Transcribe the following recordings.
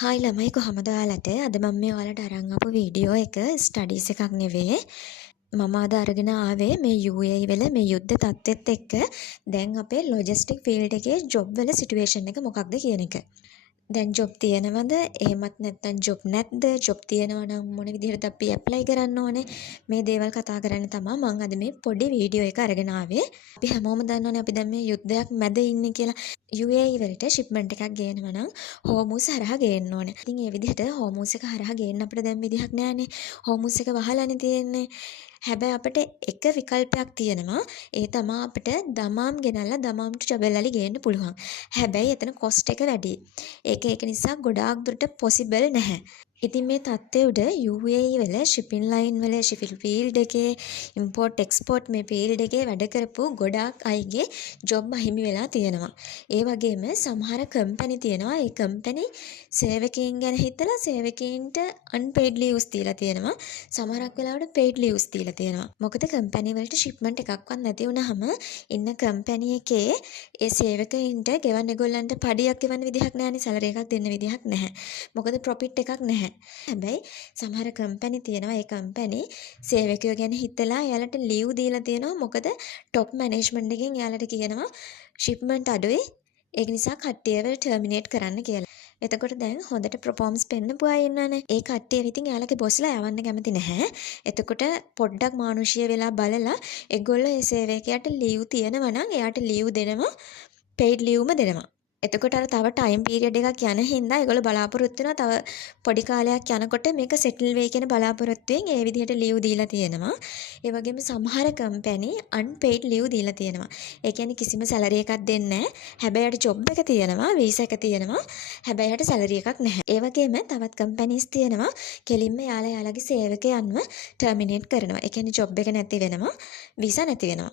Hi ළමයි කොහමද ඔයාලට? අද මම මේ ඔයාලට අරන් ආපු වීඩියෝ එක ස්ටඩීස් එකක් නෙවෙයි. මම අද අරගෙන ආවේ මේ UAE වල මේ යුද්ධ තත්ත්වෙත් එක්ක දැන් අපේ ලොජිස්ටික් ෆීල්ඩ් එකේ ජොබ් වල සිටුේෂන් එක මොකක්ද කියන එක. දැන් ජොබ් තියෙනවද? එහෙමත් නැත්නම් ජොබ් නැද්ද? ජොබ් තියෙනවා නම් මොන විදිහටද අපි ඇප්ලයි කරන්න ඕනේ? මේ දේවල් කතා කරන්න තමයි මම අද මේ පොඩි වීඩියෝ එක අරගෙන ආවේ. අපි හැමෝම දන්නවනේ අපි දැන් මේ යුද්ධයක් මැද ඉන්නේ කියලා. UAE වලට ෂිප්මන්ට් එකක් ගේනවා නම් හෝමූස් හරහා ගේන්න ඕනේ. ඉතින් ඒ විදිහට හෝමූස් එක හරහා ගේන්න අපිට දැන් විදිහක් නැහැනේ. හෝමූස් එක වහලානේ තියෙන්නේ. හැබැයි අපිට එක විකල්පයක් තියෙනවා. ඒ තමයි අපිට දමාම් ගෙනල්ලා දමාම් ටු ජබල් අලි ගේන්න පුළුවන්. හැබැයි එතන කොස්ට් එක වැඩි. ඒක නිසා ගොඩාක් දුරට පොසිබල් නැහැ. ඉතින් මේ තත්ත්වය උඩ UAE වල ෂිපින් ලයින් වල ෂිපින් ෆීල්ඩ් එකේ ඉම්පෝර්ට් එක්ස්පෝර්ට් මේ ෆීල්ඩ් එකේ වැඩ කරපු ගොඩාක් අයගේ ජොබ් අහිමි වෙලා තියෙනවා. ඒ වගේම සමහර කම්පැනි තියෙනවා. ඒ කම්පැනි සේවකයන් ගැන හිතලා සේවකයන්ට අන්පේඩ් ලීව්ස් දීලා තියෙනවා. සමහරක් වෙලාවට පේඩ් ලීව්ස් දීලා තියෙනවා. මොකද කම්පැනි වලට ෂිප්මන්ට් එකක්වත් නැති වුනහම ඉන්න කම්පැනි එකේ ඒ සේවකයන්ට ගෙවන්න ඒගොල්ලන්ට පඩියක් ගෙවන්න විදිහක් නැහැනේ. සැලරි එකක් දෙන්න විදිහක් නැහැ. මොකද ප්‍රොෆිට් එකක් නැහැ. හැබැයි සමහර කම්පැනි තියෙනවා. ඒ කම්පැනි සේවකයෝ ගැන හිතලා එයාලට ලීව් දීලා තියෙනවා. මොකද টොප් මැනේජ්මන්ට් එකෙන් එයාලට කියනවා ෂිප්මන්ට් අඩුයි. ඒක නිසා කට්ටියව ටර්මිනේට් කරන්න කියලා. එතකොට දැන් හොඳට ප්‍රොෆෝමන්ස් පෙන්නපු අය ඉන්නවනේ. ඒ කට්ටිය ඉතින් එයාලගේ බොස්ලා යවන්න කැමති නැහැ. එතකොට පොඩ්ඩක් මානුෂීය වෙලා බලලා ඒගොල්ලෝ ඒ සේවකයාට ලීව් තියෙනවා නම් එයාට ලීව් දෙනවා. පේඩ් ලීව්ම දෙනවා. එතකොට අර තව ටයිම් පීරියඩ් එකක් යන හින්දා ඒගොල්ලෝ බලාපොරොත්තු වෙනවා තව පොඩි කාලයක් යනකොට මේක සෙටල් වෙයි කියන බලාපොරොත්තුවෙන් ඒ විදිහට ලීව් දීලා තියෙනවා. ඒ වගේම සමහර කම්පැනි අන්පේඩ් ලීව් දීලා තියෙනවා. ඒ කියන්නේ කිසිම සැලරි එකක් දෙන්නේ නැහැ. හැබැයි යට ජොබ් එක තියෙනවා, වීසා එක තියෙනවා. හැබැයි යට සැලරි එකක් නැහැ. ඒ වගේම තවත් කම්පැනිස් තියෙනවා. කෙලින්ම යාළුවගේ සේවකයන්ව ටර්මිනේට් කරනවා. ඒ කියන්නේ ජොබ් එක නැති වෙනවා, වීසා නැති වෙනවා.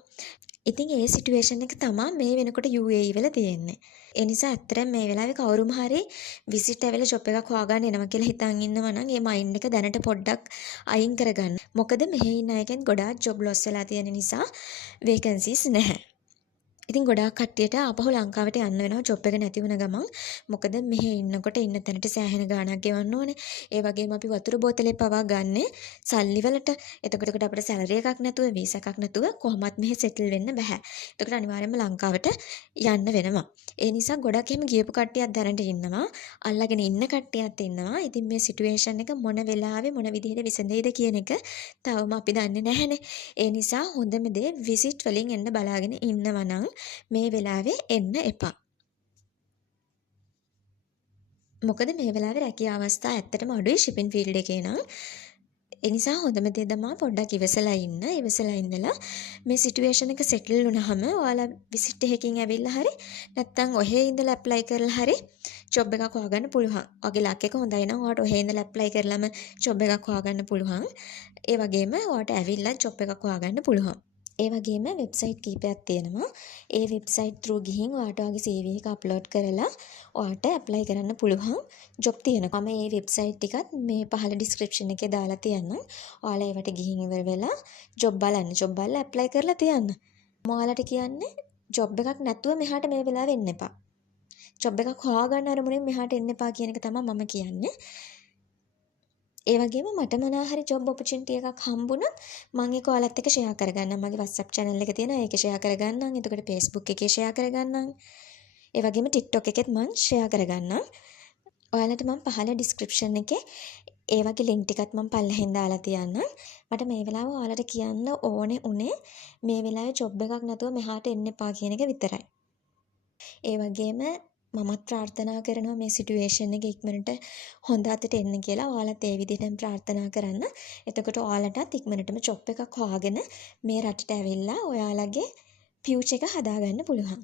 ඉතින් ඒ සිටුේෂන් එක තමයි මේ වෙනකොට UAE වල තියෙන්නේ. ඒ නිසා ඇත්තටම මේ වෙලාවේ කවුරුම හරි විසිට් ඇවිල්ලා ජොබ් එකක් හොයාගන්න එනවා කියලා හිතන් ඉන්නවා නම් ඒ මයින්ඩ් එක දැනට පොඩ්ඩක් අයින් කරගන්න. මොකද මෙහි ඉන්න අයගෙන් ගොඩාක් ජොබ් ලොස් වෙලා තියෙන නිසා වේකන්සිස් නැහැ. ඉතින් ගොඩාක් කට්ටියට ආපහු ලංකාවට යන්න වෙනවා ජොබ් එක නැති වුණ ගමන්. මොකද මෙහි ඉන්නකොට ඉන්න තැනට සෑහෙන ගාණක් ගෙවන්න ඕනේ. ඒ වගේම අපි වතුර බෝතලේ පවා ගන්න සල්ලි වලට. එතකොට අපිට සැලරි එකක් නැතුව වීසා එකක් නැතුව කොහොමත් මෙහි සෙටල් වෙන්න බෑ. එතකොට අනිවාර්යයෙන්ම ලංකාවට යන්න වෙනවා. ඒ නිසා ගොඩක් එහෙම ගියපු කට්ටියක් දැනට ඉන්නවා. අල්ලගෙන ඉන්න කට්ටියක් ඉන්නවා. ඉතින් මේ සිටුේෂන් එක මොන වෙලාවෙ මොන විදිහට විසඳෙයිද කියන එක තවම අපි දන්නේ නැහැනේ. ඒ නිසා හොඳම දේ විසිට් වලින් එන්න බලාගෙන ඉන්නවා නම් මේ වෙලාවේ එන්න එපා. මොකද මේ වෙලාවේ රැකියාව අවස්ථා ඇත්තටම අඩුයි ෂිපින් ෆීල්ඩ් එකේ නම්. ඒ නිසා හොඳම දේ තමයි පොඩ්ඩක් ඉවසලා ඉන්න. ඉවසලා ඉඳලා මේ සිටුේෂන් එක සෙටල් වුණාම ඔයාලා විසිට් එකකින් ඇවිල්ලා හරි නැත්නම් ඔහේ ඉඳලා ඇප්ලයි කරලා හරි ජොබ් එකක් හොයාගන්න පුළුවන්. ඔයාගේ ලක් එක හොඳයි නම් ඔයාට ඔහේ ඉඳලා ඇප්ලයි කරලාම ජොබ් එකක් හොයාගන්න පුළුවන්. ඒ වගේම ඔයාට ඇවිල්ලා ජොබ් එකක් හොයාගන්න පුළුවන්. ඒ වගේම වෙබ්සයිට් කීපයක් තියෙනවා. ඒ වෙබ්සයිට් through ගිහින් ඔයාට ඔයාගේ CV එක අප්ලෝඩ් කරලා ඔයාට ඇප්ලයි කරන්න පුළුවන් ජොබ් තියෙනවා. මම මේ වෙබ්සයිට් ටිකත් මේ පහළ ඩිස්ක්‍රිප්ෂන් එකේ දාලා තියන්නම්. ඔයාලා ඒවට ගිහින් ඉවර වෙලා ජොබ් බලන්න. ජොබ් බලලා ඇප්ලයි කරලා තියන්න. මම ඔයාලට කියන්නේ ජොබ් එකක් නැතුව මෙහාට මේ වෙලාවෙ එන්න එපා. ජොබ් එකක් හොයාගන්න අරමුණෙන් මෙහාට එන්න එපා කියන එක තමයි මම කියන්නේ. ඒ වගේම මට මොනවා හරි ජොබ් ඔපචුනිටි එකක් හම්බුණොත් මම ඒක ඔයාලත් එක්ක ෂෙයා කරගන්නම්. මගේ WhatsApp channel එක තියෙනවා. ඒකේ ෂෙයා කරගන්නම්. එතකොට Facebook එකේ ෂෙයා කරගන්නම්. ඒ වගේම TikTok එකෙත් මම ෂෙයා කරගන්නම්. ඔයාලට මම පහළ description එකේ ඒ වගේ link ටිකත් මම පල්ලෙහෙන් දාලා තියන්නම්. මට මේ වෙලාව ඔයාලට කියන්න ඕනේ උනේ මේ වෙලාවේ ජොබ් එකක් නැතුව මෙහාට එන්න එපා කියන එක විතරයි. ඒ වගේම මමත් ප්‍රාර්ථනා කරනවා මේ සිටුේෂන් එක ඉක්මනට හොඳ අතට එන්න කියලා. ඔයාලත් ඒ විදිහටම ප්‍රාර්ථනා කරන්න. එතකොට ඔයාලටත් ඉක්මනටම ජොබ් එකක් හොයාගෙන මේ රටට ඇවිල්ලා ඔයාලගේ ෆියුචර් එක හදාගන්න පුළුවන්.